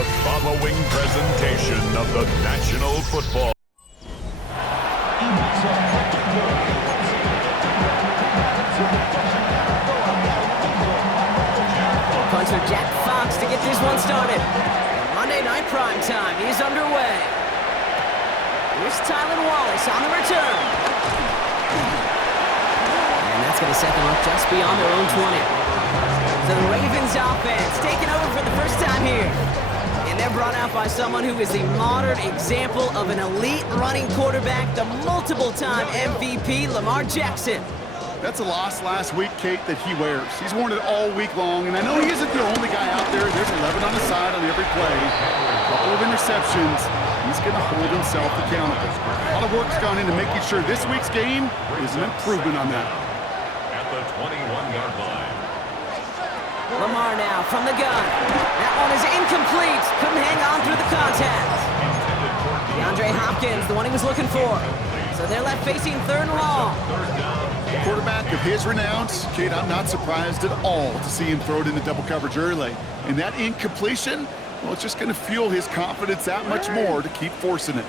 the following presentation of the National Football. Punter Jack Fox to get this one started. Monday Night Prime Time is underway. Here's Tylan Wallace on the return. And that's going to set them up just beyond their own 20. So the Ravens offense taking over for the first time here. And they're brought out by someone who is the modern example of an elite running quarterback, the multiple-time MVP, Lamar Jackson. That's a loss last week, Kate, that he wears. He's worn it all week long, and I know he isn't the only guy out there. There's 11 on the side on every play. A couple of interceptions. He's going to hold himself accountable. A lot of work's gone into making sure this week's game is an improvement on that. At the 21-yard line. Lamar now from the gun. That one is incomplete. Couldn't hang on through the contact. DeAndre Hopkins, the one he was looking for. So they're left facing third and long. Quarterback of his renown, Kate, I'm not surprised at all to see him throw it into double coverage early. And that incompletion, well, it's just going to fuel his confidence that much more to keep forcing it.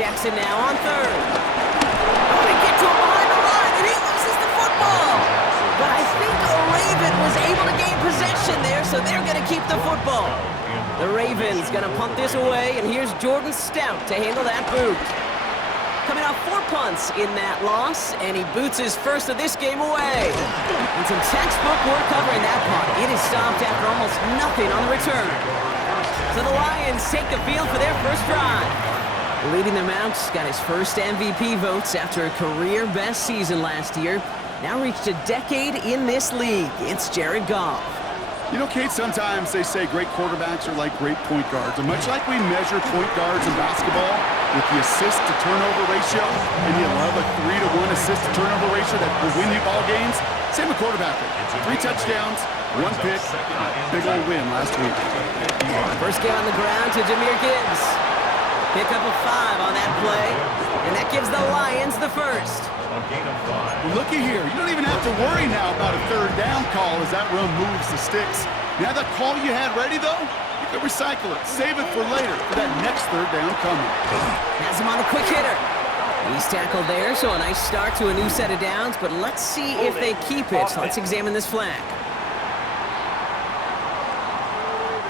Jackson now on third. Want to get to him behind the line, and he loses the football. But I think a Raven was able to gain possession there, so they're going to keep the football. The Ravens going to punt this away, and here's Jordan Stout to handle that boot. Coming off 4 punts in that loss, and he boots his first of this game away. And some textbook work covering that punt. It is stopped after almost nothing on the return. So the Lions take the field for their first drive. Leading them out, got his first MVP votes after a career-best season last year. Now reached a decade in this league. It's Jared Goff. You know, Kate, sometimes they say great quarterbacks are like great point guards. And much like we measure point guards in basketball with the assist-to-turnover ratio, and you love a 3-to-1 assist-to-turnover ratio that will win you ball games, same with quarterbacking. 3 touchdowns, 1 pick, big old win last week. First game on the ground to Jahmyr Gibbs. Pick up a 5 on that play, and that gives the Lions the first. Well, looky here. You don't even have to worry now about a third down call as that run moves the sticks. Now that call you had ready, though, you can recycle it. Save it for later for that next third down coming. Has him on a quick hitter. He's tackled there, so a nice start to a new set of downs, but let's see if they keep it. Let's examine this flag.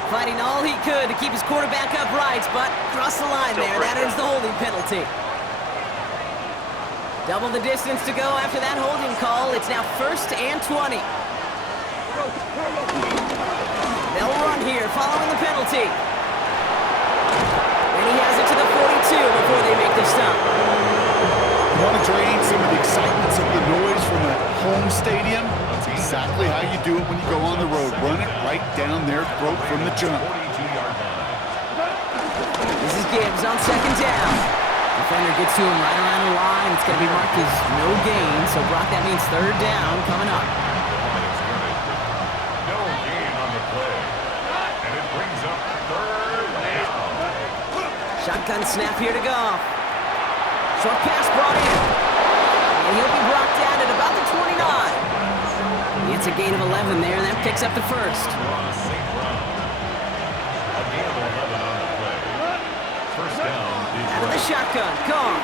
Fighting all he could to keep his quarterback upright, but crossed the line there. That is the holding penalty. Double the distance to go after that holding call. It's now 1st and 20. They'll run here following the penalty. And he has it to the 42 before they make the stop. You want to drain some of the excitements of the noise from a home stadium? That's exactly how you do it when you go on the road. Run it right down their throat from the jump. This is Gibbs on second down. Defender gets to him right around the line. It's going to be marked as no gain. So, Brock, that means third down coming up. No gain on the play. And it brings up third down. Shotgun snap here to go. Short pass brought in. And he'll be brought down at about the 29. It's a gain of 11 there, and that picks up the first. Out of the shotgun, gone.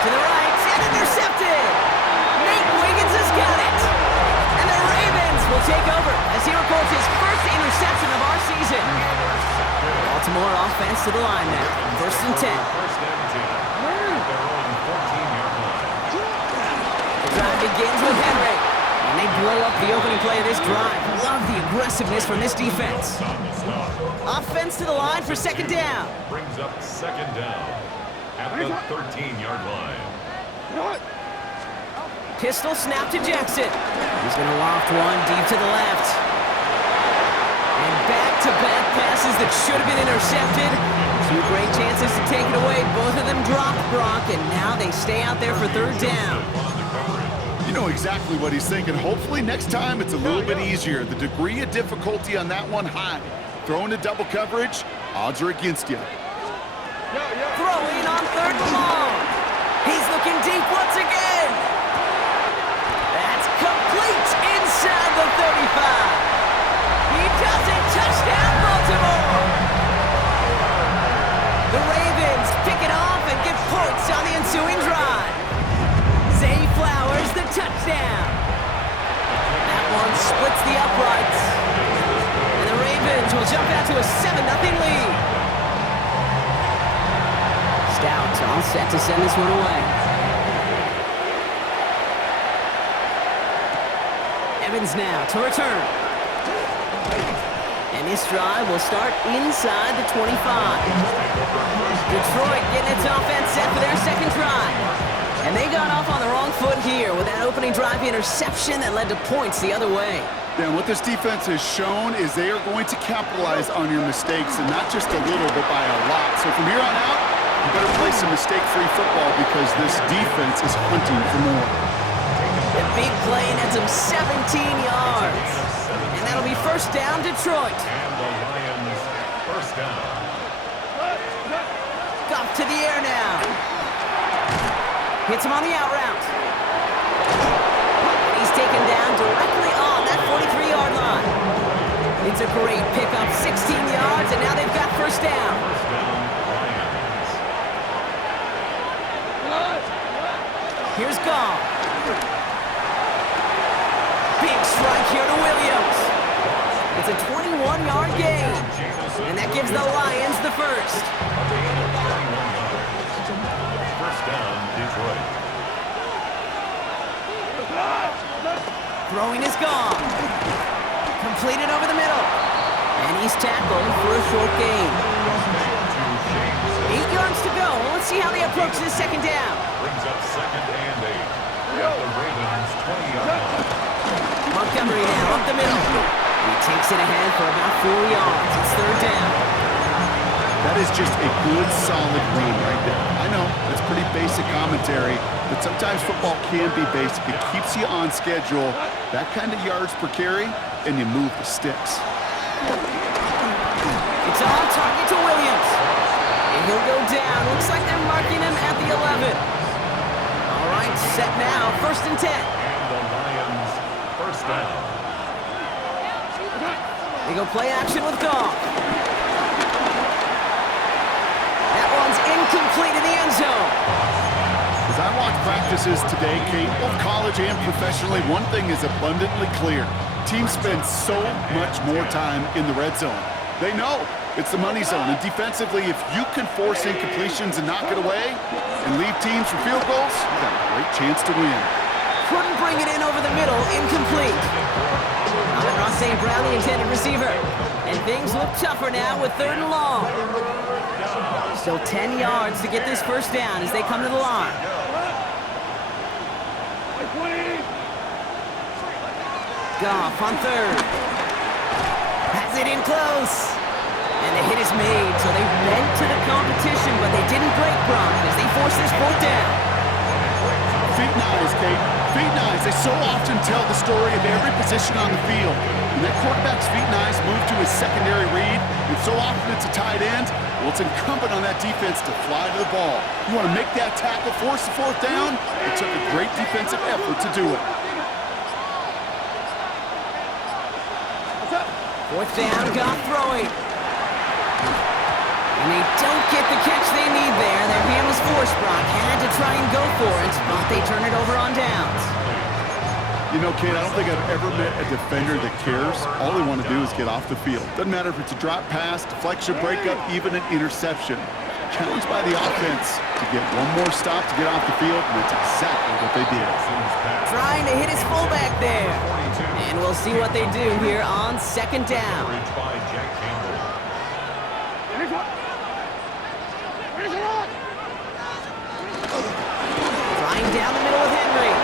To the right, and intercepted. Nate Wiggins has got it. And the Ravens will take over as he records his first interception of our season. Baltimore offense to the line now. 1st and 10. The drive begins with Henry. And they blow up the opening play of this drive. Love the aggressiveness from this defense. Offense to the line for 2nd down. Brings up 2nd down at the 13-yard line. Pistol snap to Jackson. He's going to loft one deep to the left. And back-to-back passes that should have been intercepted. 2 great chances to take it away. Both of them dropped, Brock, and now they stay out there for 3rd down. You know exactly what he's thinking. Hopefully next time it's a little bit easier. The degree of difficulty on that one high. Throwing to double coverage, odds are against you. Throwing on 3rd and long. He's looking deep once again. That's complete inside the 35. He doesn't touch splits the uprights. And the Ravens will jump out to a 7-0 lead. Stout all set to send this one away. Evans now to return. And this drive will start inside the 25. Detroit getting its offense set for their second drive. And they got off on the wrong foot here with that opening drive interception that led to points the other way. And what this defense has shown is they are going to capitalize on your mistakes, and not just a little, but by a lot. So from here on out, you better play some mistake-free football because this defense is hunting for more. The big play nets him 17 yards. And that'll be first down, Detroit. And the Lions first down. Goff to the air now. Hits him on the out route. And he's taken down directly on that 43-yard line. It's a great pickup, 16 yards, and now they've got first down. First down, Lions. Here's Goff. Big strike here to Williams. It's a 21-yard gain. And that gives the Lions the first. First down, Detroit. Throwing is gone. Completed over the middle. And he's tackled for a short gain. 8 yards to go. Let's see how they approach this second down. Brings up second and 8. At the Ravens' 20-yard line. Montgomery now up the middle. He takes it ahead for about 4 yards. It's third down. That is just a good, solid run right there. I know, it's pretty basic commentary, but sometimes football can be basic. It keeps you on schedule, that kind of yards per carry, and you move the sticks. It's on target to Williams. And he'll go down. Looks like they're marking him at the 11. All right, set now. First and 10. And the Lions first down. They go play action with Goff. That one's incomplete in the end zone. As I watch practices today, Kate, both college and professionally, one thing is abundantly clear. Teams spend so much more time in the red zone. They know it's the money zone, and defensively, if you can force incompletions and knock it away and leave teams for field goals, you got a great chance to win. Couldn't bring it in over the middle, incomplete. Amon-Ra St. Brown, the intended receiver. And things look tougher now with third and long. Still 10 yards to get this first down as they come to the line. Goff on third. Has it in close. And the hit is made, so they bent to the competition, but they didn't break Gronk as they force this fourth down. Feet and eyes, Kate. Feet and eyes, they so often tell the story of every position on the field. When that quarterback's feet and eyes move to his secondary read, and so often it's a tight end, well, it's incumbent on that defense to fly to the ball. You want to make that tackle, force the fourth down? It took a great defensive effort to do it. Fourth down, Goff throwing. And they don't get the catch they need there. Their hand was forced. Brock had to try and go for it, but they turn it over on downs. You know, Kate, I don't think I've ever met a defender that cares. All they want to do is get off the field. Doesn't matter if it's a drop pass, deflection, breakup, even an interception. Challenged by the offense to get one more stop to get off the field, and that's exactly what they did. Trying to hit his fullback there. And we'll see what they do here on second down. Coverage by Jack Campbell. Flying down the middle with Henry.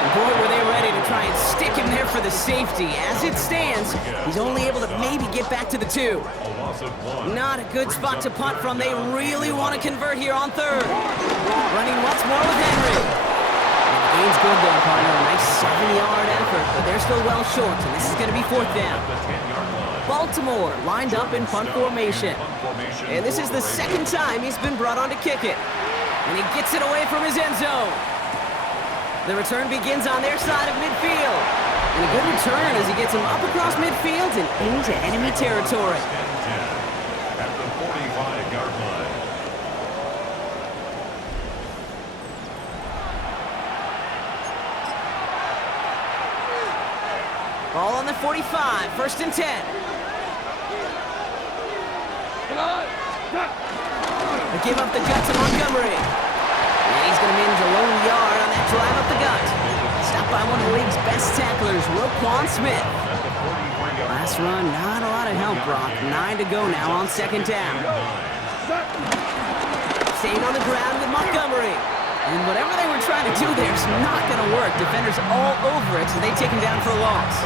And boy, were they ready to try and stick him there for the safety. As it stands, he's only able to maybe get back to the 2. A loss of 1. Not a good spot to punt from. They really want to convert here on third. Running once more with Henry. And the game's good there, partner. A nice 7-yard effort, but they're still well short, and this is going to be fourth down. The 10-yard line. Baltimore lined up in punt formation. And this is the second time he's been brought on to kick it. And he gets it away from his end zone. The return begins on their side of midfield. And a good return as he gets him up across midfield and into enemy territory. At the 45-yard line. Ball on the 45, 1st and 10. They give up the gut to Montgomery. And he's going to manage a lone yard on that drive up the gut. Stopped by one of the league's best tacklers, Roquan Smith. Last run, not a lot of help, Brock. 9 to go now on 2nd down. Staying on the ground with Montgomery. And whatever they were trying to do there is not going to work. Defenders all over it, so they take him down for a loss.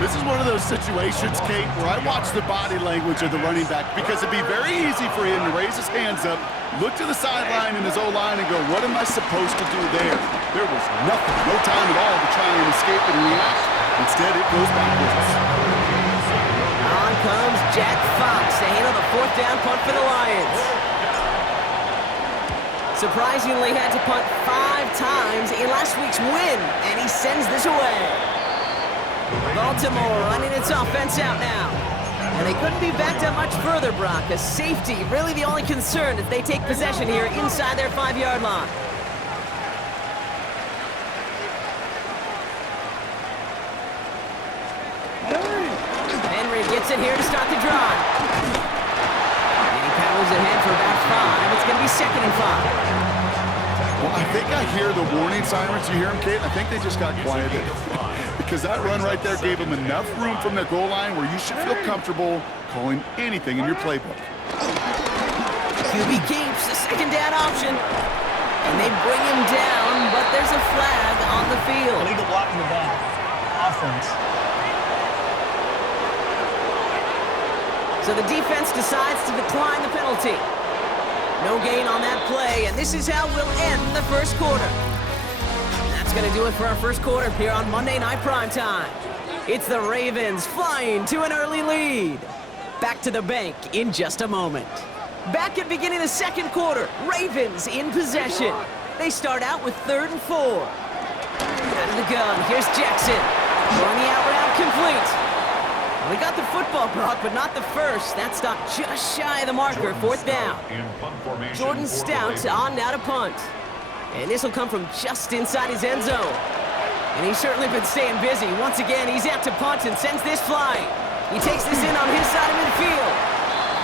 This is one of those situations, Kate, where I watch the body language of the running back because it'd be very easy for him to raise his hands up, look to the sideline in his O-line and go, what am I supposed to do there? There was nothing, no time at all to try and escape and react. Instead, it goes backwards. On comes Jack Fox to handle the 4th down punt for the Lions. Surprisingly had to punt 5 times in last week's win, and he sends this away. Baltimore running its offense out now. And they couldn't be backed up much further, Brock. A safety, really the only concern as they take possession here inside their 5-yard line. Henry gets it here to start the drive. And he powers ahead for about 5. It's going to be 2nd and 5. Well, I think I hear the warning sirens. You hear them, Kate? I think they just got quieted. Because that run right there gave them enough room from their goal line where you should feel comfortable calling anything in your playbook. QB keeps the 2nd down option. And they bring him down, but there's a flag on the field. Illegal block in the back. Offense. So the defense decides to decline the penalty. No gain on that play, and this is how we'll end the 1st quarter. That's going to do it for our 1st quarter here on Monday Night Primetime. It's the Ravens flying to an early lead. Back to the bank in just a moment. Back at beginning of the 2nd quarter, Ravens in possession. They start out with 3rd and 4. Out of the gun, here's Jackson. Throwing the out route complete. Well, he got the football, Brock, but not the first. That stopped just shy of the marker, 4th down. Jordan Stout on now to punt. And this will come from just inside his end zone. And he's certainly been staying busy. Once again, he's out to punt and sends this flying. He takes this in on his side of midfield.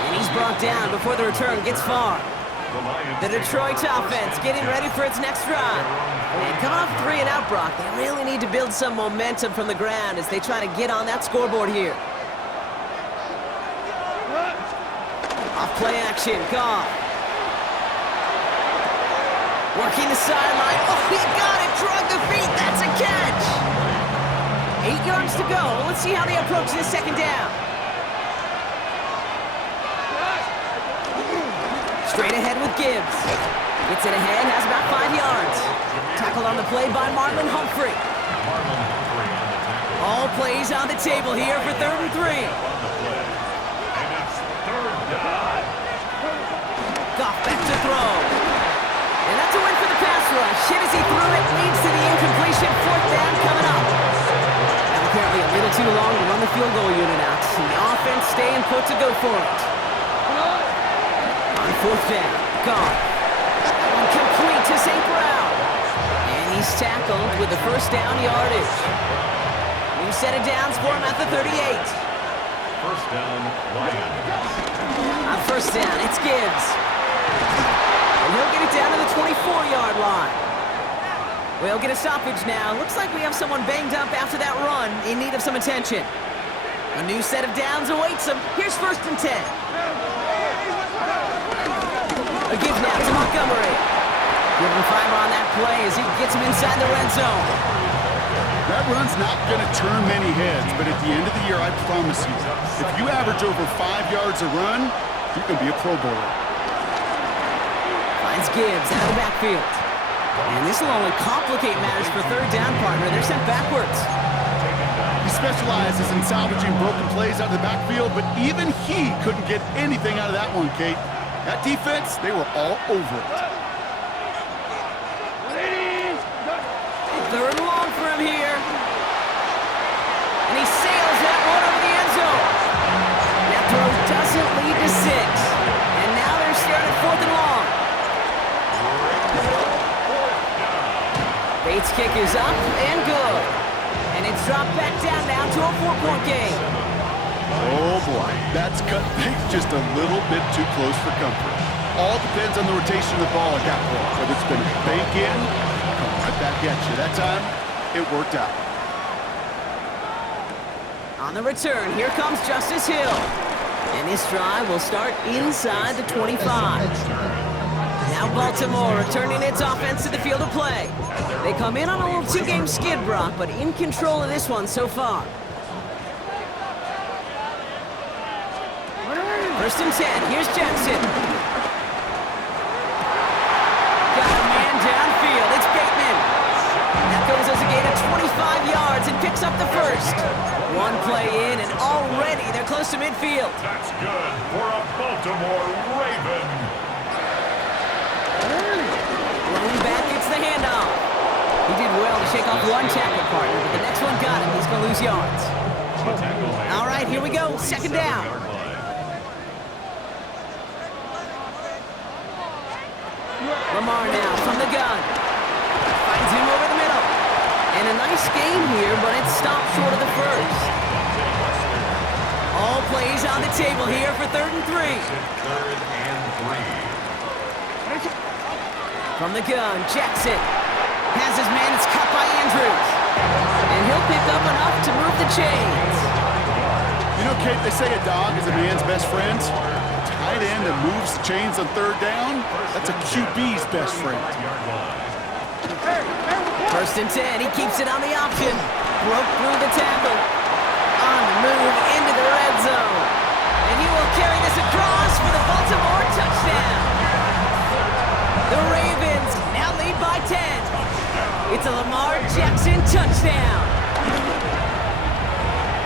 And he's brought down before the return gets far. The Detroit offense getting ready for its next drive. And coming off 3 and out, Brock, they really need to build some momentum from the ground as they try to get on that scoreboard here. Off play action, Goff. Working the sideline. Oh, he got it. Drug the feet. That's a catch. 8 yards to go. Let's see how they approach this 2nd down. Straight ahead with Gibbs. Gets it ahead, has about 5 yards. Tackled on the play by Marlon Humphrey. All plays on the table here for 3rd and 3. Goff back to throw. And that's a win for the pass rush. Hit as he threw it, leads to the incompletion. 4th down coming up. And apparently a little too long to run the field goal unit out. The offense staying put to go for it. On 4th down, Goff. Complete to St. Brown. And he's tackled with the 1st down yardage. New set of downs for him at the 38. 1st down, Lions. On 1st down, it's Gibbs. And he'll get it down to the 24-yard line. We'll get a stoppage now. Looks like we have someone banged up after that run in need of some attention. A new set of downs awaits him. Here's 1st and 10. A give now to Montgomery. Give him 5 on that play as he gets him inside the red zone. That run's not going to turn many heads, but at the end of the year, I promise you, if you average over 5 yards a run, you're going to be a Pro Bowler. Finds Gibbs out of the backfield. And this will only complicate matters for 3rd down, partner. They're sent backwards. He specializes in salvaging broken plays out of the backfield, but even he couldn't get anything out of that one, Kate. That defense, they were all over it. 3rd and long for him here. And he sails that one over the end zone. That throw doesn't lead to 6. And now they're starting 4th and long. Bates' kick is up and good. And And it's dropped back down now to a 4-point game. Oh boy, that's cut things just a little bit too close for comfort. All depends on the rotation of the ball at that point. Whether it's going to bank in, come right back at you. That time, it worked out. On the return, here comes Justice Hill. And this drive will start inside the 25. Now Baltimore returning its offense to the field of play. They come in on a little 2-game skid, Brock, but in control of this one so far. First and 10, here's Jackson. Got a man downfield, it's Bateman. That goes as a gain of 25 yards and picks up the first. One play in and already they're close to midfield. That's good for a Baltimore Raven. Rolling back, it's the handoff. He did well to shake off one tackle partner, but the next one got him. He's going to lose yards. All right, here we go. Second down. Lamar now from the gun. Finds him over the middle. And a nice game here, but it's stopped short of the first. All plays on the table here for 3rd and 3. Third and 3. From the gun, Jackson has his man. It's cut by Andrews. And he'll pick up enough to move the chains. You know, Kate, they say a dog is a man's best friend. Tight end that moves the chains on 3rd down, that's a QB's best friend. First and 10, he keeps it on the option. Broke through the tackle. On the move into the red zone. And he will carry this across for the Baltimore touchdown. The Ravens now lead by 10. It's a Lamar Jackson touchdown.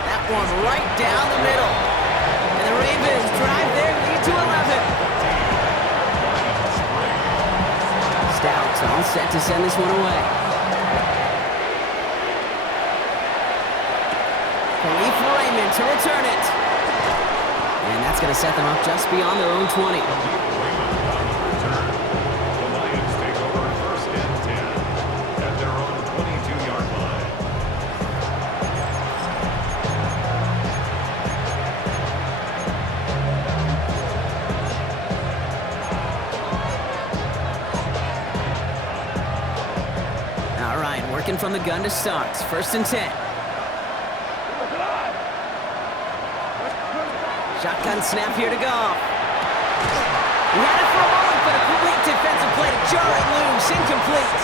That one right down the middle. And the Ravens drive their lead to 11. Stouts all set to send this one away. Khalif Raymond to return it. And that's going to set them up just beyond their own 20. The Lions take over 1st and 10 at their own 22-yard line. All right, working from the gun to start. 1st and 10. Shotgun snap here to Goff. He had it for a moment, but a great defensive play to jar it loose. Incomplete.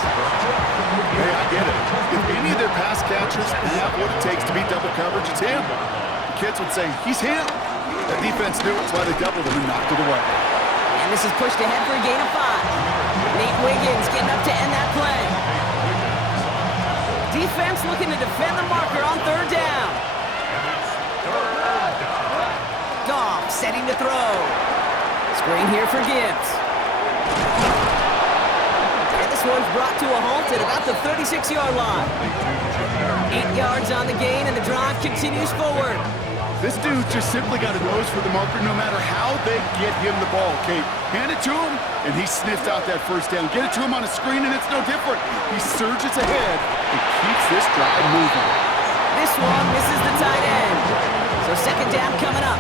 Hey, I get it. If any of their pass catchers have what it takes to beat double coverage, it's him. The kids would say, he's him. That defense knew it's why they doubled him and knocked it away. And this is pushed ahead for a gain of 5. Nate Wiggins getting up to end that play. Defense looking to defend the marker on 3rd down. Goff setting to throw. Screen here for Gibbs. And this one's brought to a halt at about the 36-yard line. 8 yards on the gain, and the drive continues forward. This dude just simply got a nose for the marker no matter how they get him the ball, Kate. Hand it to him, and he sniffed out that 1st down. Get it to him on a screen, and it's no different. He surges ahead and keeps this drive moving. This one misses the tight end. So 2nd down coming up.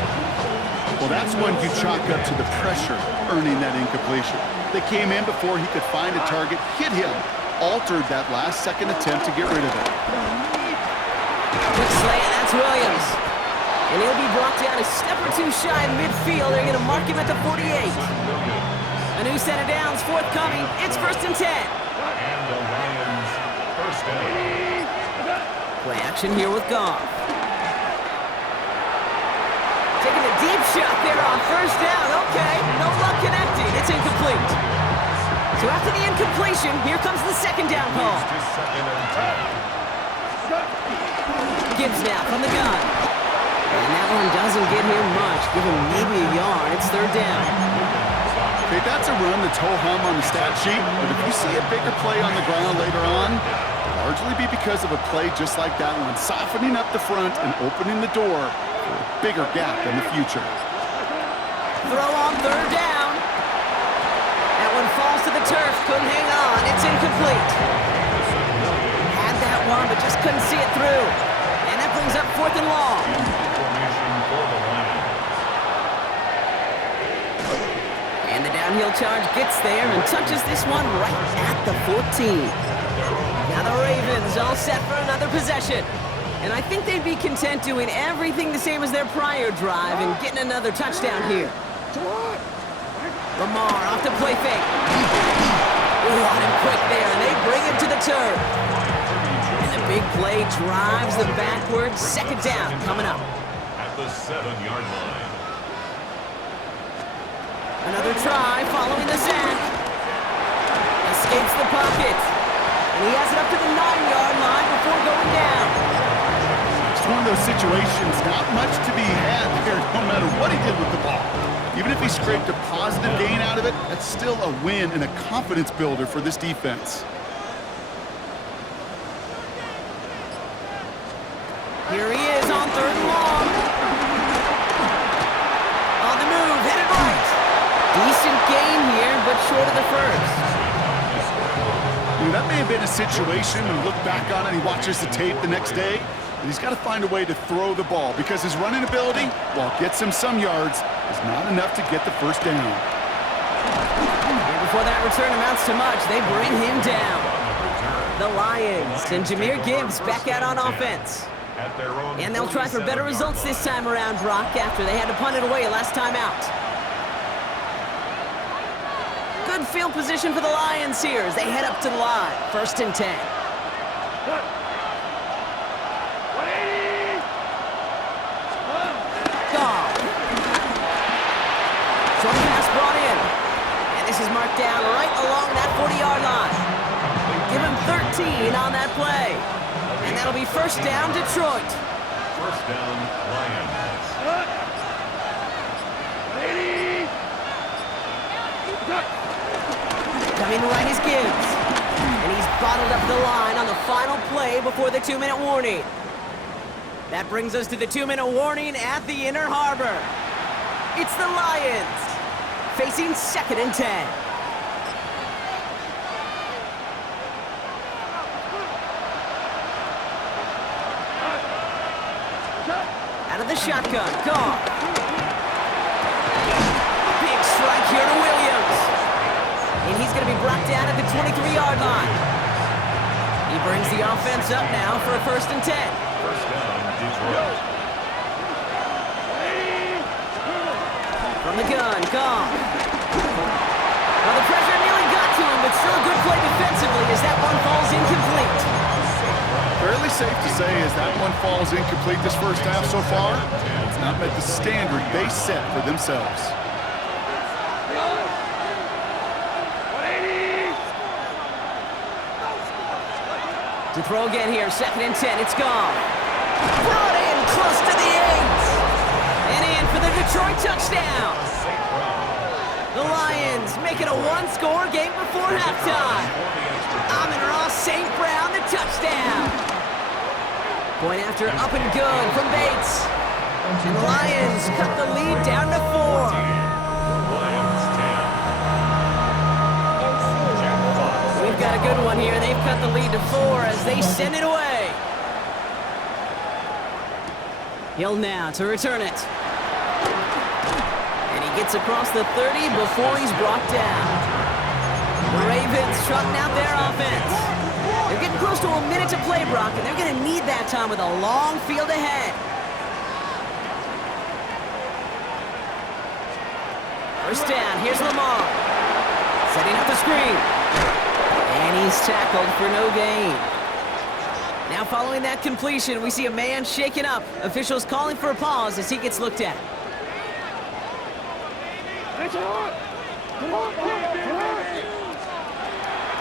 Well, that's when you chalk up to the pressure earning that incompletion. They came in before he could find a target, hit him, altered that last-second attempt to get rid of it. Quick slant, that's Williams. And he'll be brought down a step or 2 shy of midfield. They're going to mark him at the 48. A new set of downs forthcoming. It's 1st and 10. And the Lions 1st down. Play action here with Goff. Taking a deep shot there on 1st down. Okay, no luck connecting. It's incomplete. So after the incompletion, here comes the 2nd down call. Just 2nd and 10. Gibbs now from the gun. And that one doesn't get him much. Give him maybe a yard. It's 3rd down. Okay, that's a run that's ho-hum on the stat sheet, but if you see a bigger play on the ground later on, it'll largely be because of a play just like that one, softening up the front and opening the door for a bigger gap in the future. Throw on 3rd down. That one falls to the turf. Couldn't hang on. It's incomplete. Had that one, but just couldn't see it through. And that brings up 4th and long. Formation for the Lions. And the downhill charge gets there and touches this one right at the 14. Now the Ravens all set for another possession. And I think they'd be content doing everything the same as their prior drive and getting another touchdown here. Lamar off to play fake. On him quick there, and they bring him to the turf. And the big play drives them backwards. 2nd down coming up. At the 7-yard line. Another try following the sack. Escapes the pocket. And he has it up to the 9-yard line before going down. It's one of those situations, not much to be had here, no matter what he did with the ball. Even if he scraped a positive gain out of it, that's still a win and a confidence builder for this defense. Here he is on 3rd and long. On the move, headed right. Decent gain here, but short of the first. That may have been a situation, and look back on it, he watches the tape the next day, and he's got to find a way to throw the ball because his running ability, while it gets him some yards, is not enough to get the first down. And before that return amounts to much, they bring him down. The Lions and Jahmyr Gibbs back out on offense. And they'll try for better results this time around, Brock, after they had to punt it away last time out. Good field position for the Lions here as they head up to the line. 1st and 10. Goff. Short pass brought in. And this is marked down right along that 40-yard line. Give him 13 on that play. And that'll be 1st down, Detroit. 1st down, Lions. Coming right is Gibbs. And he's bottled up the line on the final play before the 2-minute warning. That brings us to the 2-minute warning at the Inner Harbor. It's the Lions facing 2nd and 10. Out of the shotgun, Goff. Big strike here to Williams. And he's going to be brought down at the 23-yard line. He brings the offense up now for a 1st and 10. 1st down, Detroit. From the gun, Goff. Well, the pressure nearly got to him, but still a good play defensively as that one falls incomplete. Fairly safe to say as that one falls incomplete this first half so far, it's not met the standard they set for themselves. To throw again here, 2nd and 10, it's gone. Brought in close to the 8. And in for the Detroit touchdown. The Lions make it a one-score game before halftime. Amon-Ra St. Brown, the touchdown. Point after up and good from Bates. And the Lions cut the lead down to 4. We've got a good one here. They've cut the lead to 4 as they send it away. Hill now to return it. And he gets across the 30 before he's brought down. The Ravens trotting out their offense. They're getting close to a minute to play, Brock, and they're going to need that time with a long field ahead. First down, here's Lamar. Setting up the screen. And he's tackled for no gain. Now following that completion, we see a man shaken up. Officials calling for a pause as he gets looked at.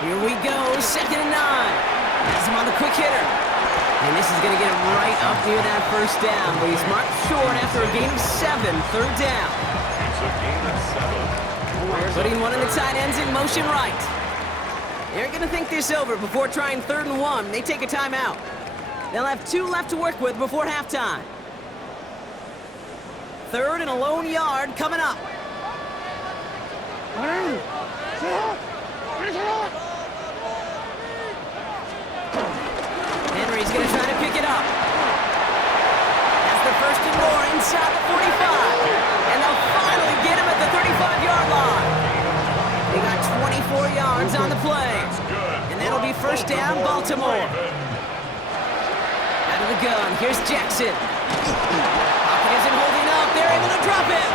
Here we go, 2nd and 9. Has him on the quick hitter. And this is going to get him right up near that first down, but he's marked short after a gain of 7, 3rd down. It's a gain of 7. Putting one of the tight ends in motion right. They're going to think this over before trying 3rd and 1. They take a timeout. They'll have 2 left to work with before halftime. 3rd and a lone yard coming up. And Henry's going to try to pick it up. That's the first and more inside the 45. And they'll finally get him at the 35-yard line. They got 24 yards on the play. And that'll be first down, Baltimore. Out of the gun, here's Jackson. Pocket isn't holding up. They're able to drop him.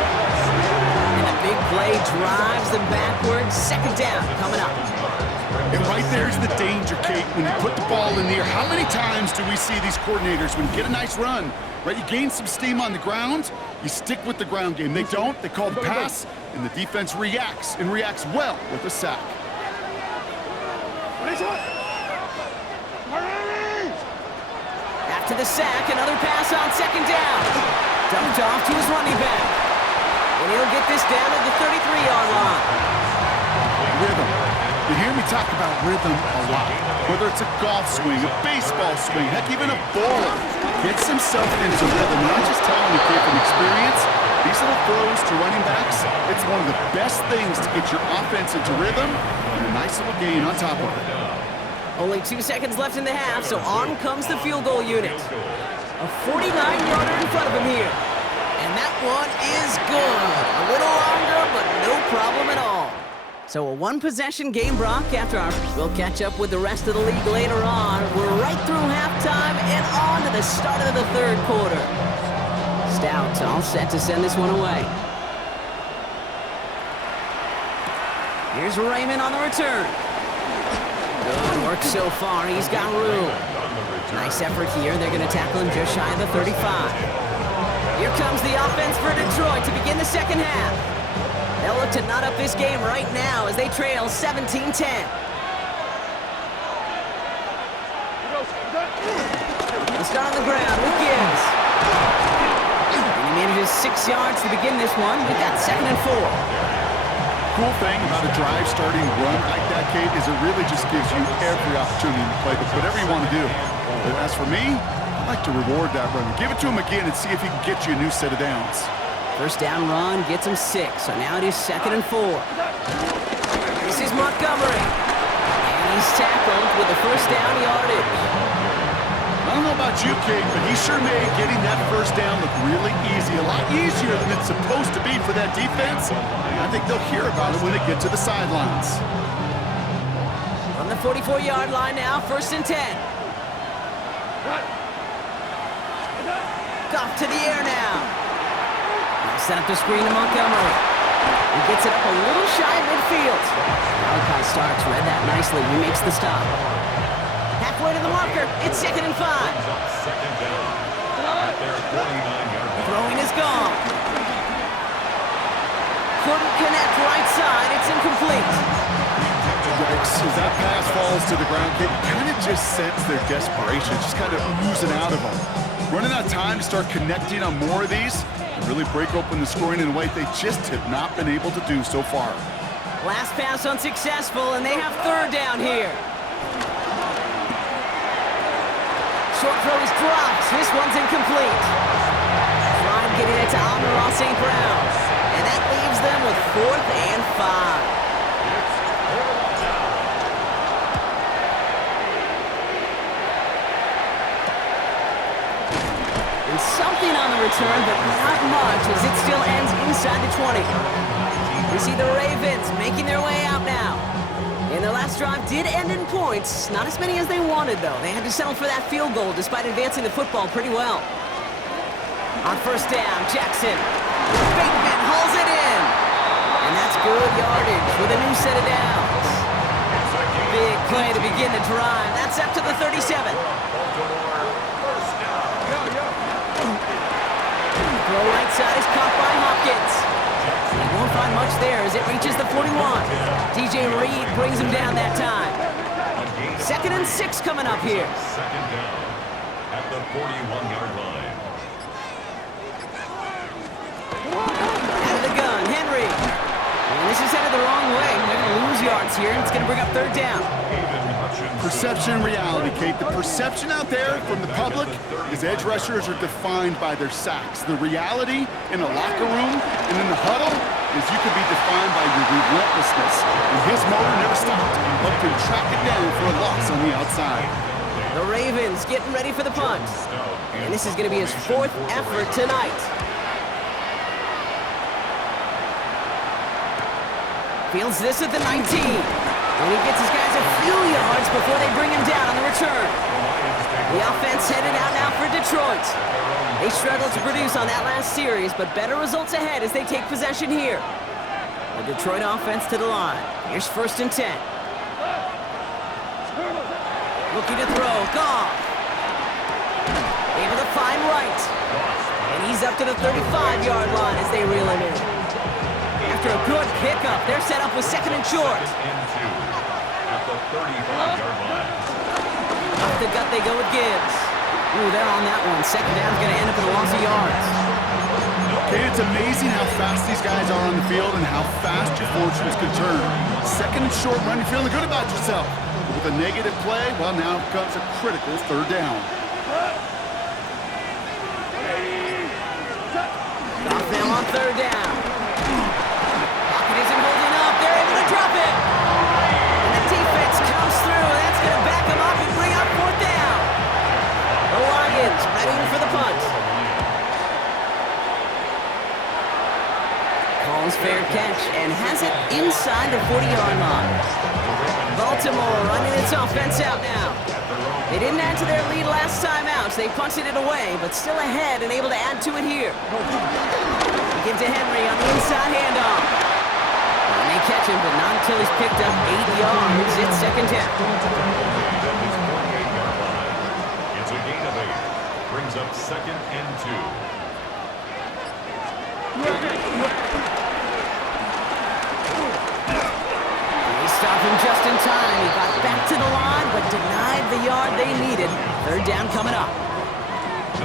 And the big play drives them backwards. Second down coming up. And right there's the danger, Kate, when you put the ball in the air. How many times do we see these coordinators, when you get a nice run, right, you gain some steam on the ground, you stick with the ground game. They don't, they call the pass, and the defense reacts, and reacts well with a sack. After the sack, another pass on second down. Dumped off to his running back. And he'll get this down to the 33-yard line. Rhythm. You hear me talk about rhythm a lot. Whether it's a golf swing, a baseball swing, heck, even a bowler gets himself into rhythm. And I'm just telling you, kid, from experience, these little throws to running backs, it's one of the best things to get your offense into rhythm and a nice little gain on top of it. Only 2 seconds left in the half, so on comes the field goal unit. A 49-yarder in front of him here. And that one is good. A little longer, but no problem at all. So a one-possession game, Brock, after our... We'll catch up with the rest of the league later on. We're right through halftime and on to the start of the third quarter. Stout all set to send this one away. Here's Raymond on the return. Good work so far. He's got room. Nice effort here. They're going to tackle him just shy of the 35. Here comes the offense for Detroit to begin the second half. They'll look to knot up this game right now as they trail 17-10. They'll start on the ground with Gibbs. And he manages 6 yards to begin this one. We've got 2nd and 4. Cool thing about a drive starting run like that, Kate, is it really just gives you every opportunity to play with whatever you want to do. But as for me, I like to reward that run. Give it to him again and see if he can get you a new set of downs. First down run gets him 6, so now it is 2nd and 4. This is Montgomery. And he's tackled with the first down yardage. I don't know about you, Kate, but he sure made getting that first down look really easy. A lot easier than it's supposed to be for that defense. I think they'll hear about it when they get to the sidelines. From the 44-yard line now, 1st and 10. Goff to the air now. He'll set up the screen to Montgomery. He gets it up a little shy of midfield. Malachi Starks read that nicely. He makes the stop. Halfway to the marker. It's 2nd and 5. Second down. At their 49-yard line. Throwing is gone. Couldn't connect right side. It's incomplete. Yikes, as that pass falls to the ground, you kind of just sense their desperation, just kind of oozing out of them. Running out of time to start connecting on more of these and really break open the scoring in a way they just have not been able to do so far. Last pass unsuccessful, and they have 3rd down here. Short throw is dropped. This one's incomplete. Trying getting it to Amon-Ra St. Brown. And that leaves them with 4th and 5. And something on the return, but not much, as it still ends inside the 20. We see the Ravens making their way out now. And their last drive did end in points. Not as many as they wanted, though. They had to settle for that field goal despite advancing the football pretty well. On first down, Jackson. Bateman hauls it in. And that's good yardage with a new set of downs. Big play to begin the drive. That's up to the 37. Throw right side is caught by Hopkins. He won't find much there as it reaches the 41. DJ Reed brings him down that time. 2nd and 6 coming up here. Second down at the 41-yard line. Out of the gun, Henry. And this is headed the wrong way. They're going to lose yards here, and it's going to bring up 3rd down. Perception and reality, Kate. The perception out there from the public is edge rushers are defined by their sacks. The reality in a locker room and in the huddle is you could be defined by your relentlessness. And his motor never stopped. Helped him track it down for a loss on the outside. The Ravens getting ready for the punt. And this is going to be his 4th effort tonight. Fields this at the 19. And he gets his guys a few yards before they bring him down on the return. The offense headed out now for Detroit. They struggled to produce on that last series, but better results ahead as they take possession here. The Detroit offense to the line. Here's 1st and 10. Looking to throw. Goff. Able to find Wright. And he's up to the 35-yard line as they reel him in. After a good pickup, they're set up with 2nd and short. At the 35-yard line. Off the gut they go with Gibbs. Ooh, they're on that one. 2nd down's going to end up in a loss of yards. Okay, it's amazing how fast these guys are on the field and how fast your fortunes can turn. 2nd and short run, you're feeling good about yourself. But with a negative play, well, now comes a critical 3rd down. Goff now on 3rd down. Pocket isn't holding up. They're able to drop it. And the defense comes through. That's going to back them up and bring up 4th down. The Lions ready for the punt. Calls fair catch and has it inside the 40-yard line. Baltimore running its offense out now. They didn't add to their lead last time out, so they punted it away, but still ahead and able to add to it here. Give to Henry on the inside handoff. And they catch him, but not until he's picked up 8 yards. It's 2nd down. It's a gain of 8. Brings up 2nd and 2. They stopped him just in time. He got back to the line, but denied the yard they needed. 3rd down coming up.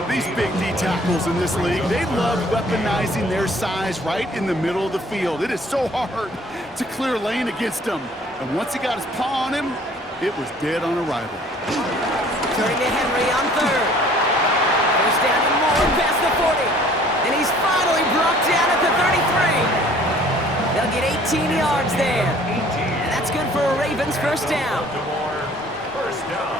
These big D tackles in this league, they love weaponizing their size right in the middle of the field. It is so hard to clear lane against them. And once he got his paw on him, it was dead on arrival. Turning to Henry on 3rd. 1st down and more past the 40. And he's finally brought down at the 33. They'll get 18 yards there. And that's good for a Ravens 1st down. 1st down.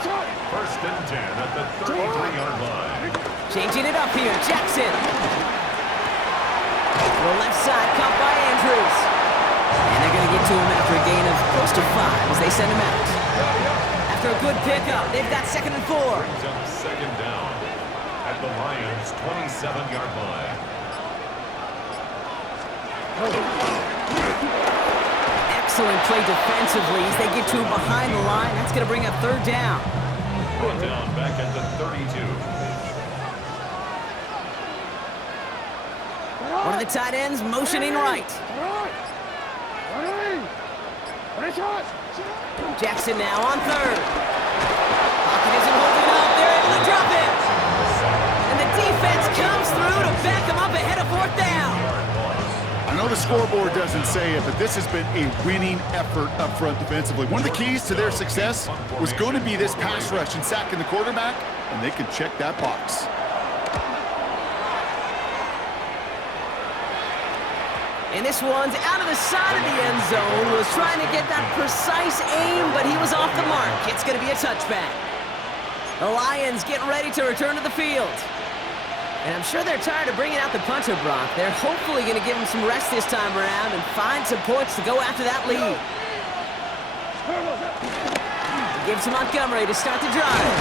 1st and 10 at the 33-yard line. Changing it up here, Jackson. To the left side, caught by Andrews. And they're going to get to him after a gain of close to 5 as they send him out. After a good pickup, they've got 2nd and 4. Brings up 2nd down at the Lions' 27-yard line. Excellent play defensively as they get to him behind the line. That's going to bring up 3rd down. Brought down back at the 32. One of the tight ends motioning right. Jackson now on 3rd. Pocket isn't holding up. They're able to drop it. And the defense comes through to back them up ahead of 4th down. I know the scoreboard doesn't say it, but this has been a winning effort up front defensively. One of the keys to their success was going to be this pass rush and sacking the quarterback, and they can check that box. And this one's out of the side of the end zone. Was trying to get that precise aim, but he was off the mark. It's going to be a touchback. The Lions getting ready to return to the field. And I'm sure they're tired of bringing out the punter, Brock. They're hopefully going to give him some rest this time around and find some points to go after that lead. He gives to Montgomery to start the drive.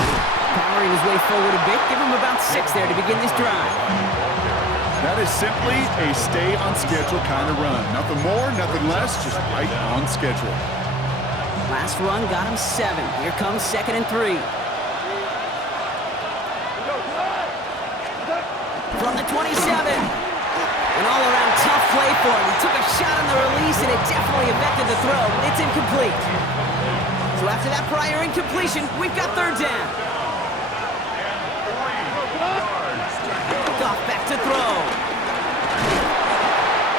Powering his way forward a bit. Give him about 6 there to begin this drive. That is simply a stay-on-schedule kind of run. Nothing more, nothing less, just right on schedule. Last run got him 7. Here comes 2nd and 3. From the 27. An all-around tough play for him. He took a shot on the release, and it definitely affected the throw. It's incomplete. So after that prior incompletion, we've got 3rd down. Goff back to throw.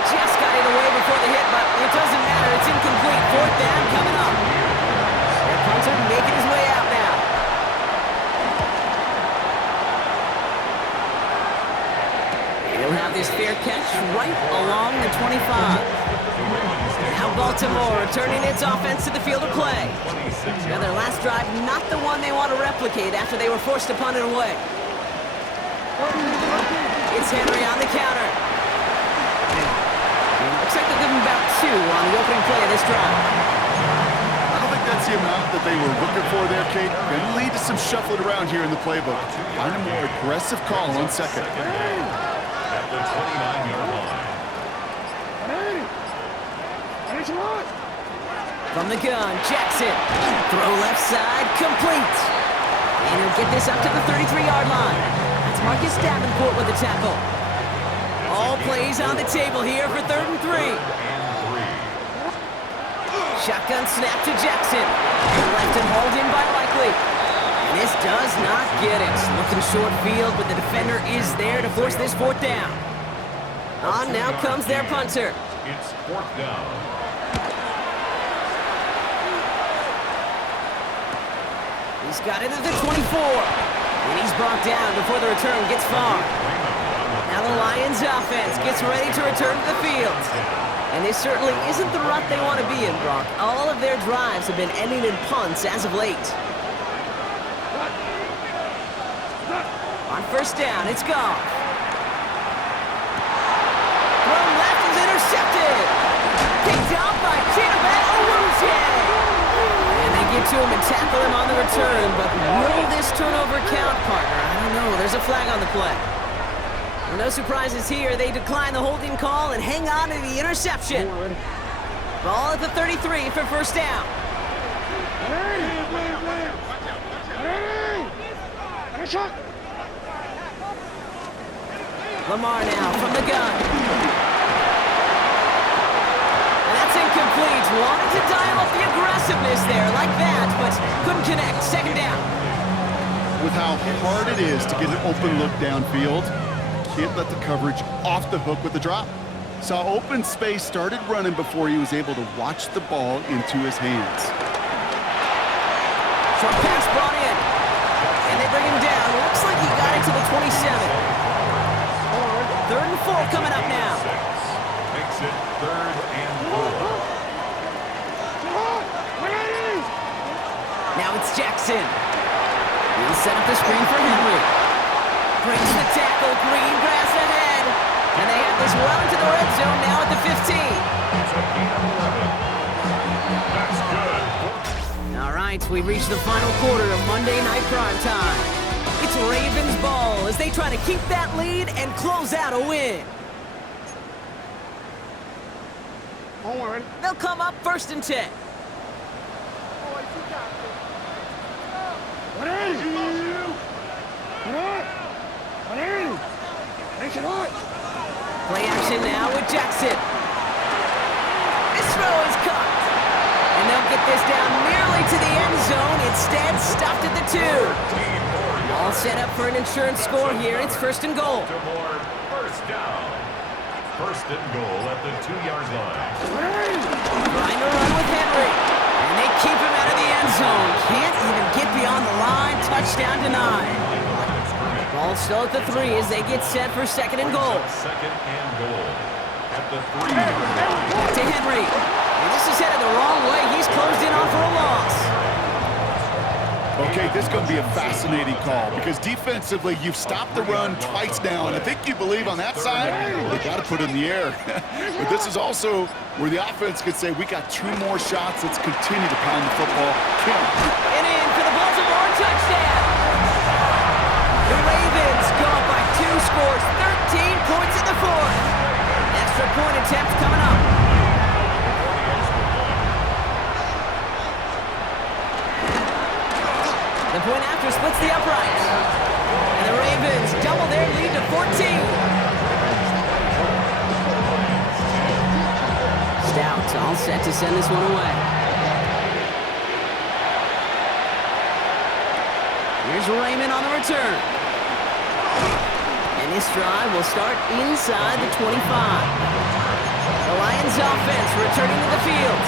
Just got it away before the hit, but it doesn't matter. It's incomplete. 4th down coming up. Their punter making his way out now. He'll have this fair catch right along the 25. Now Baltimore returning its offense to the field of play. 26 Now their last drive, not the one they want to replicate after they were forced to punt it away. It's Henry on the counter. Looks like they'll give him about 2 on the opening play of this drive. I don't think that's the amount that they were looking for there, Kate. Going to lead to some shuffling around here in the playbook. Find a more aggressive call on second. At the 29-yard line. From the gun, Jackson. Throw left side, complete. And he'll get this up to the 33-yard line. That's Marcus Davenport with the tackle. All plays on the table here for 3rd and 3. Shotgun snap to Jackson. Left and hauled in by Likely. And this does not get it. Looking short field, but the defender is there to force this 4th down. On now comes their punter. It's 4th down. He's got it at the 24. And he's brought down before the return gets far. Now the Lions offense gets ready to return to the field. And this certainly isn't the rut they want to be in, Brock. All of their drives have been ending in punts as of late. On 1st down, it's Goff. Throw left is intercepted. Picked up by Chidobe Awuzie. And they get to him and tackle him on the return. But will this turnover count, partner? I don't know. There's a flag on the play. Well, no surprises here. They decline the holding call and hang on to the interception. Ball at the 33 for 1st down. Lamar now from the gun. And that's incomplete. Wanted to dial up the aggressiveness there like that, but couldn't connect. 2nd down. With how hard it is to get an open look downfield, can't let the coverage off the hook with the drop. Saw open space, started running before he was able to watch the ball into his hands. Short pass brought in. And they bring him down. Looks like he got it to the 27. 3rd and 4 coming up now. Makes it 3rd and 4. Now it's Jackson. He'll set up the screen for Henry. Brings the tackle, green grass ahead. And they have this well into the red zone now at the 15. It's a gain of 11. That's good. All right, we reached the final quarter of Monday Night Primetime. It's Ravens ball as they try to keep that lead and close out a win. They'll come up 1st and 10. Play action now with Jackson. This throw is caught. And they'll get this down nearly to the end zone. Instead, stopped at the 2. All set up for an insurance score here. It's 1st and goal. Baltimore, 1st down. 1st and goal at the 2-yard line. Trying to run with Henry. And they keep him out of the end zone. Can't even get beyond the line. Touchdown denied. Ball still at the 3 as they get set for 2nd and goal. 2nd and goal at the 3-yard line. Back to Henry. And this is headed the wrong way. He's closed in on for a loss. Okay, this is going to be a fascinating call because defensively, you've stopped the run twice now, and I think you believe on that side, they got to put it in the air. But this is also where the offense could say, we got 2 more shots. Let's continue to pound the football. And in for the Baltimore touchdown. The Ravens go up by 2 scores, 13 points in the 4th. Extra point attempt coming up. The point after splits the uprights. And the Ravens double their lead to 14. Stout all set to send this one away. Here's Raymond on the return. And this drive will start inside the 25. The Lions offense returning to the field.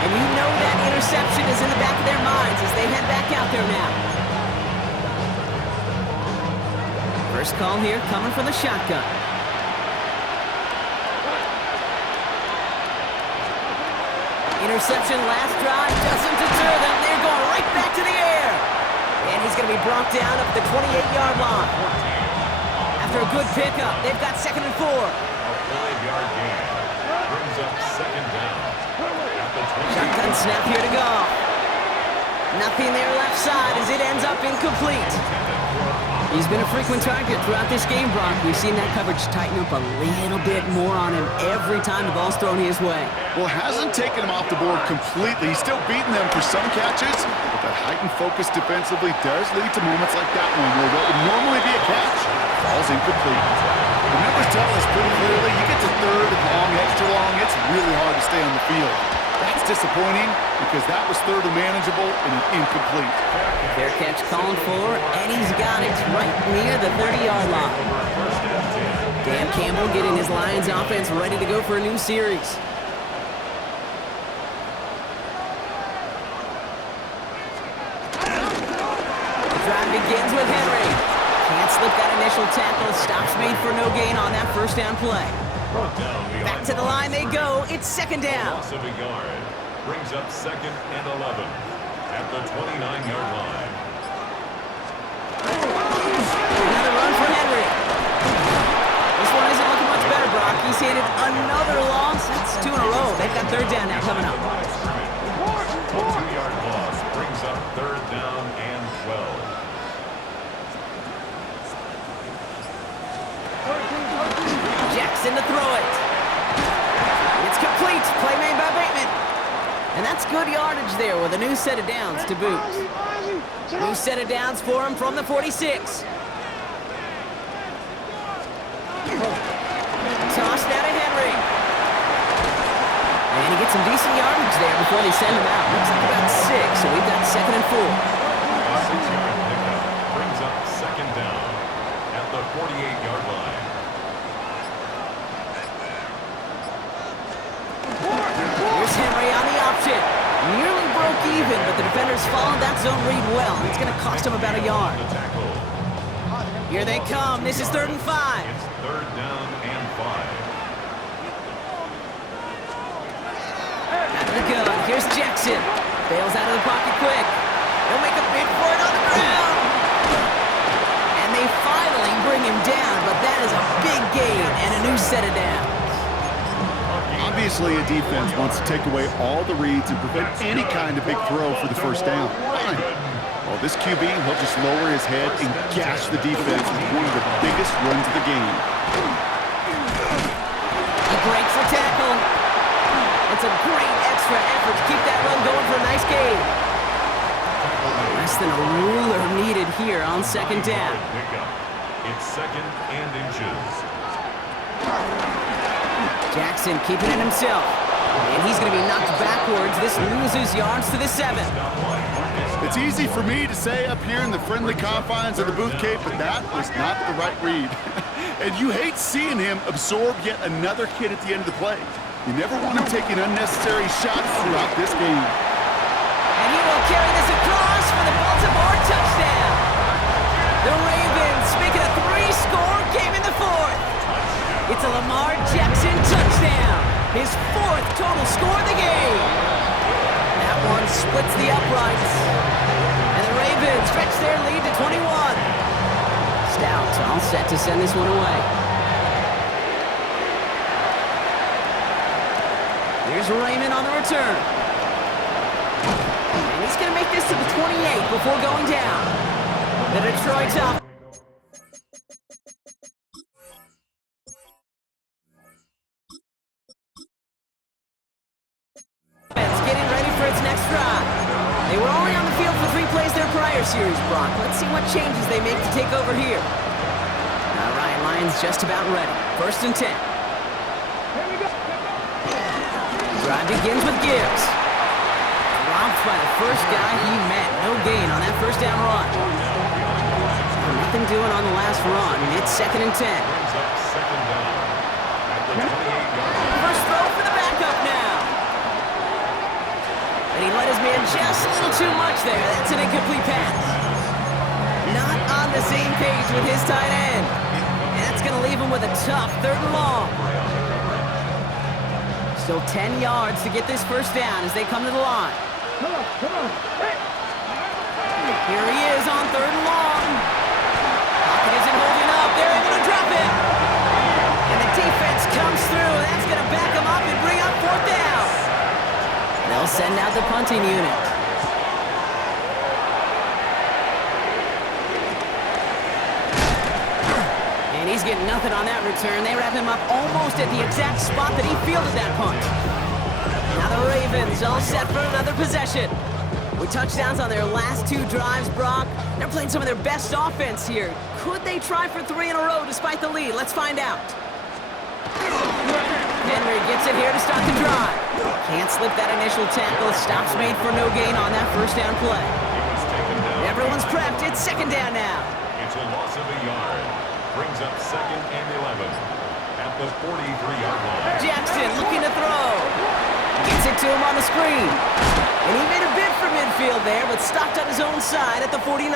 And you know that interception is in the back of their minds as they head back out there now. First call here coming from the shotgun. Interception last drive doesn't deter them. They're going right back to the air. And he's going to be brought down up at the 28-yard line. After a good pickup, they've got 2nd and 4. A 5-yard gain brings up 2nd down at the 20. Shotgun snap here to go. Nothing there left side as it ends up incomplete. He's been a frequent target throughout this game, Brock. We've seen that coverage tighten up a little bit more on him every time the ball's thrown his way. Well, hasn't taken him off the board completely. He's still beating them for some catches, but that heightened focus defensively does lead to moments like that one where what would normally be a catch falls incomplete. The numbers tell us pretty clearly, you get to 3rd and long, extra long, it's really hard to stay on the field. That's disappointing because that was 3rd and manageable and an incomplete. Fair catch called for, and he's got it right near the 30-yard line. Dan Campbell getting his Lions offense ready to go for a new series. The drive begins with Henry. Can't slip that initial tackle. Stops made for no gain on that 1st down play. Back to the line they go. It's 2nd down. Loss of a yard brings up 2nd and 11 at the 29-yard line. Another run for Henry. This one isn't looking much better, Brock. He's handed another loss. That's 2 in a row. They've got 3rd down now coming up. A 2-yard loss brings up 3rd down and 12. Jackson to throw it. It's complete. Play made by Bateman. And that's good yardage there with a new set of downs to boot. New set of downs for him from the 46. Tossed out to Henry. And he gets some decent yardage there before they send him out. Looks like about 6, so we've got 2nd and 4. A 6-yard pickup brings up 2nd down at the 48-yard line. Here's Henry on the option. Nearly broke even, but the defenders followed that zone read well. It's going to cost him about a yard. The tackle. Here they come. This is 3rd and 5. It's 3rd down and 5. Out of the gun. Here's Jackson. Bails out of the pocket quick. They'll make a big for it on the ground. And they finally bring him down, but that is a big gain and a new set of downs. Obviously, a defense wants to take away all the reads and prevent any kind of big throw for the 1st down. Fine. Well, this QB, he'll just lower his head and gash the defense with one of the biggest runs of the game. He breaks the tackle. It's a great extra effort to keep that run going for a nice gain. Less than a ruler needed here on 2nd down. It's 2nd and inches. Jackson keeping it himself. And he's going to be knocked backwards. This loses yards to the 7. It's easy for me to say up here in the friendly confines of the Booth Cape, but that was not the right read. And you hate seeing him absorb yet another hit at the end of the play. You never want him taking unnecessary shots throughout this game. And he will carry this across for the Baltimore touchdown. The Ravens make it a 3-score game in the 4th. It's a Lamar Jackson touchdown. His 4th total score of the game. That one splits the uprights. And the Ravens stretch their lead to 21. Stout all set to send this one away. Here's Raymond on the return. And he's going to make this to the 28 before going down. The Detroit top. Getting ready for its next drive. They were only on the field for 3 plays their prior series, Brock. Let's see what changes they make to take over here. All right, Lions just about ready. 1st and 10. Drive begins with Gibbs. Dropped by the first guy he met. No gain on that 1st down run. Nothing doing on the last run. It's 2nd and 10. Brings up 2nd down at the 28-yard line. First throw for the backup now. And he let his man just a little too much there. That's an incomplete pass. Not on the same page with his tight end. And that's going to leave him with a tough 3rd and long. Still 10 yards to get this first down as they come to the line. Here he is on 3rd and long. Pocket isn't holding up. They're able to drop it. And the defense comes through. That's going to back them up and bring up 4th down. They'll send out the punting unit. And he's getting nothing on that return. They wrap him up almost at the exact spot that he fielded that punt. Now the Ravens all set for another possession. With touchdowns on their last 2 drives, Brock, they're playing some of their best offense here. Could they try for 3 in a row despite the lead? Let's find out. Henry gets it here to start the drive. Can't slip that initial tackle. Stops made for no gain on that first down play. Everyone's prepped. It's 2nd down now. It's a loss of a yard. Brings up 2nd and 11 at the 43-yard line. Jackson looking to throw. Gets it to him on the screen. And he made a bid for midfield there, but stopped on his own side at the 49.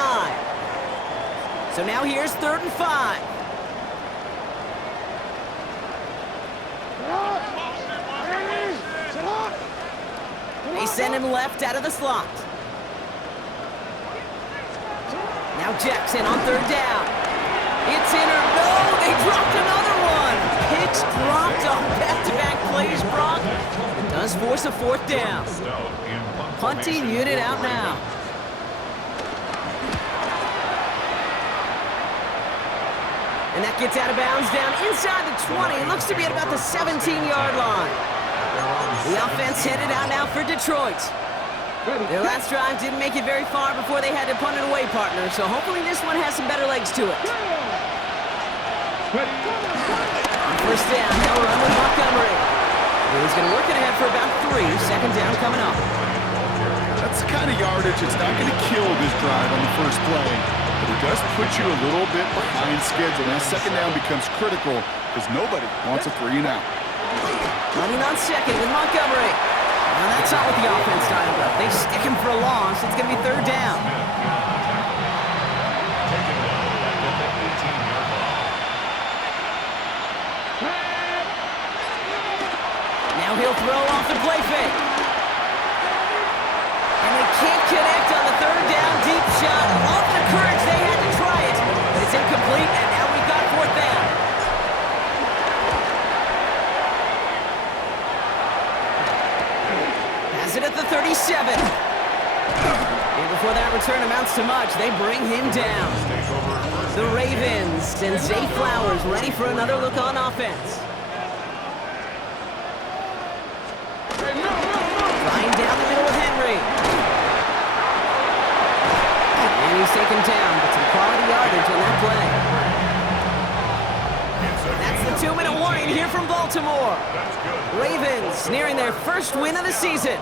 So now here's 3rd and 5. They send him left out of the slot. Now Jackson on 3rd down. It's in or no, they dropped another one. Picks dropped on back-to-back plays, Brock. It does force a 4th down. Punting unit out now. And that gets out of bounds down inside the 20. It looks to be at about the 17-yard line. The offense headed out now for Detroit. Their last drive didn't make it very far before they had to punt it away, partner. So hopefully this one has some better legs to it. On 1st down, they'll run with Montgomery. He's going to work it ahead for about 3. 2nd down coming up. That's the kind of yardage that's not going to kill this drive on the first play, but it does put you a little bit behind schedule. Now 2nd down becomes critical because nobody wants a 3 and out. Running on 2nd with Montgomery. Well, that's not what the offense dialed up. They stick him for a loss. It's going to be 3rd down. Now he'll throw off the play fake. And they can't connect on the 3rd down deep shot. Love the courage. They had to try it. But it's incomplete, and now we've got 4th down. Has it at the 37. And before that return amounts to much, they bring him down. The Ravens and Zay Flowers ready for another look on offense. Flying down the middle with Henry. And he's taken down, but some quality yardage in that play. That's the 2-minute warning here from Baltimore. Ravens nearing their first win of the season.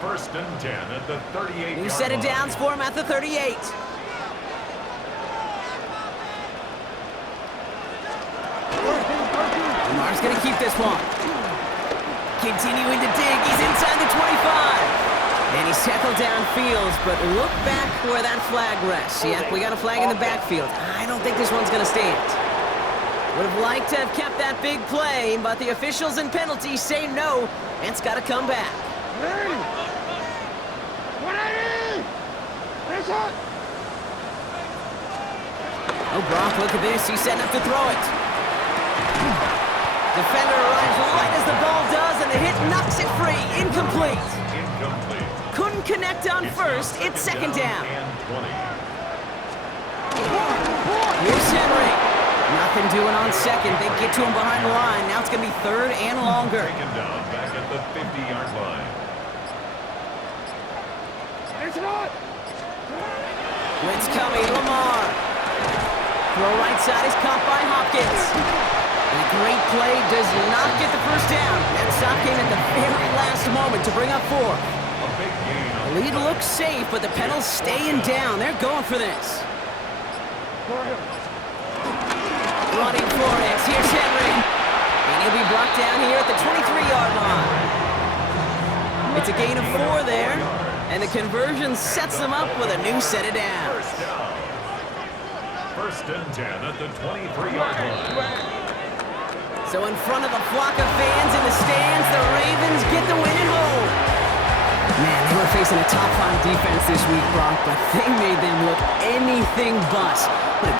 1st and 10 at the 38. New set of downs for him at the 38. Lamar's going to keep this one. Continuing to dig. He's inside the 25. And he's tackled downfield, but look back where that flag rests. Yeah, we got a flag in the backfield. I don't think this one's going to stand. Would have liked to have kept that big play, but the officials and penalties say no, and it's got to come back. Oh, Brock, look at this. He's setting up to throw it. Defender arrives right as the ball does, and the hit knocks it free. Incomplete. Couldn't connect on first. It's 2nd down. Here's Henry. Nothing doing on 2nd. They get to him behind the line. Now it's going to be 3rd and longer. Taken down back at the 50-yard line. Blitz coming. Lamar. Throw right side is caught by Hopkins. And a great play does not get the first down. That stop came at the very last moment to bring up 4. The lead looks safe, but the Pedals staying down. They're going for this. Running for it. Here's Henry. And he'll be brought down here at the 23-yard line. It's a gain of 4 there. And the conversion sets them up with a new set of downs. 1st and 10 at the 23-yard line. So in front of a flock of fans in the stands, the Ravens get the win at home. Man, they were facing a top 5 defense this week, Brock, but they made them look anything but.